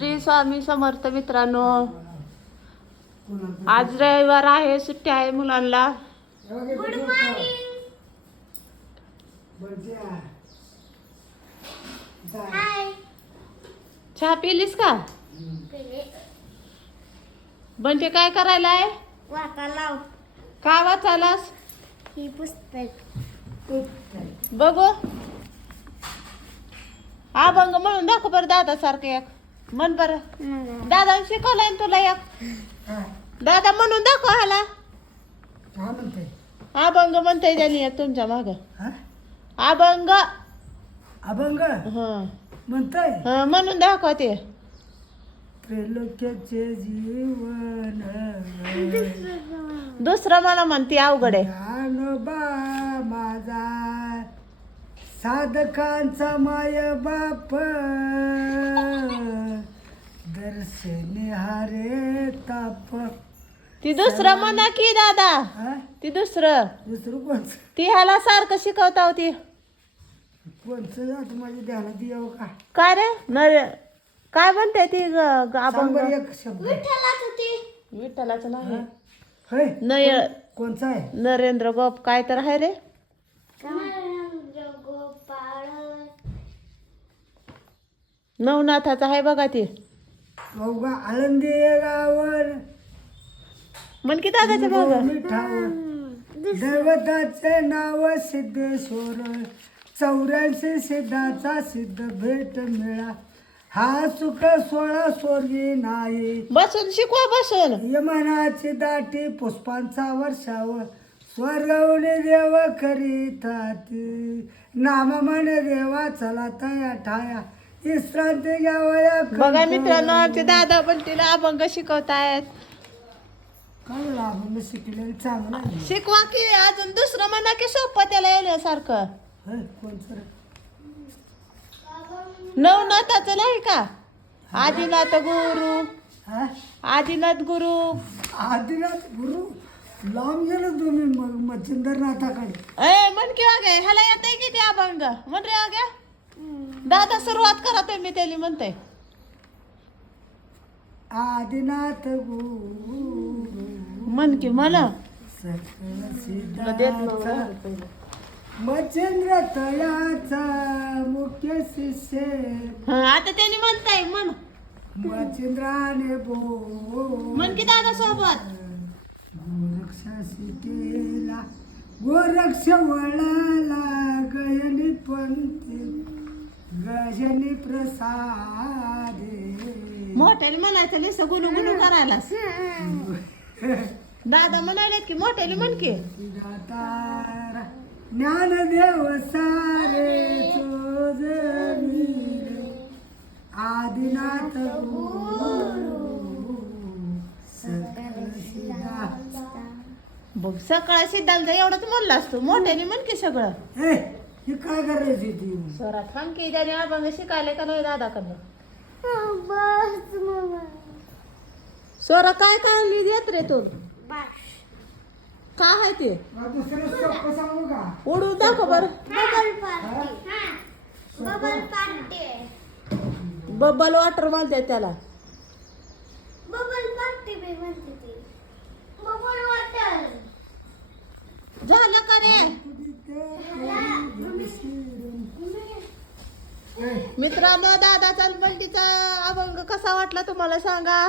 श्री स्वामी समर्थ मित्रांनो, आज रविवार आहे, सुट्टी आहे मुलांना. Good morning. हाय. चहा पिलीस का? बंटे काय करायला आहे? वाचा लाव. काय वाचायलास? ही पुस्तक. बघू. अभंग म्हणून दाखव बरं दादा सारखं एक. म्हण बरं. दादा शिकवलाय ना तुला एक. दादा म्हणून दाखव ह्याला. अभंग म्हणताय त्यांनी एक तुमच्या माग. अभंग. अभंग हं म्हणताय हं म्हणून दाखव ते. त्रैलोक्याचे जीवन दुसरं मला म्हणते अवघड आहे. ज्ञानोबा माझा साधकांचा माय बाप दर्शनी हारे ताप. ती दुसरं म्हणा की दादा. हा? ती दुसरं दुसरं कोणचं ती ह्याला सारखं शिकवता होती. कोणचं आता माझ्या ध्यानात यावं का? काय रे नर काय म्हणते ती सांग अभंग? बरं एक शब्द. विठ्ठलाच होती. विठ्ठलाचं नाव आहे. होय नय कोणचा आहे? नरेंद्र गोप काय तर आहे रे. गोपाळ. नवनाथाचं आहे बघा ते. अवघा आळंदी गावर म्हण की दादाच्या बघ. मिठावर दैवताचे नाव सिद्धेश्वर 84 सिद्धाचा सिद्ध भेट मिळा. हा सुख सोळा स्वर्गी नाही. बसून शिकवा बसून. यमनाची दाटी पुष्पांचा वर्षावर स्वर्गवणे देव करीतात. नाम म्हणे देवा चला तया ठाया विश्रांती घ्यावया. बघा मित्रांनो, आमचे दादा पण तिला अभंग शिकवतायत. काय लाभ शिकलेलं चांगलं आहे. शिकवा की अजून दुसरं म्हणा की सोपं त्याला येण्यासारखं. होय, कोणचं रे? नवनाथाचं नाही का? आदिनाथ गुरु. हा? आदिनाथ गुरु. आदिनाथ गुरु लांब गेलो तुम्ही मग मच्छिंद्रनाथाकडे. ए म्हण की वागे ह्याला येतंय की ते अभंग म्हण रे वाग्या. दादा सुरुवात करा तुम्ही त्याला म्हणते. आदिनाथ गुरु म्हण की म्हणा. सकळ तुला देत सिद्धाचा नव्हतं. मच्छिंद्र तयाचा मुख्य शिष्य हं, आता त्यांनी म्हणताय म्हण. मच्छिंद्राने म्हण की दादा सोबत. गोरक्षा शिकेला गोरक्ष वळाला गयनी पंथी गजनी प्रसादे. मोठ्याने म्हणायचं लिस गुणू गुणू करायलास. दादा म्हणालेत की मोठ्याने म्हण की. दातारा ज्ञानदेव सारे चोजनी आदिनाथ गुरु सकळ सिद्धाचा. बघ सकाळ सिद्धांचा एवढंच म्हणलास तू. मोठ्याने म्हण की सगळं. हे ही काय करायची ती? स्वरात थांब की त्याने अभंग शिकायला का नाही दादाकडनं. बस मग. स्वरा काय काढली देत रे तू? बस. काय आहे ते? दुसरं सोपं सांगू का? उडून दाखव बर. Bubble party. Bubble party. Bubble water बोलते त्याला. बबल पार्टी बी म्हणते ती. Bubble water. झालं का रे मित्रांनो? दादाचा बंटीचा अभंग कसा वाटला तुम्हाला सांगा.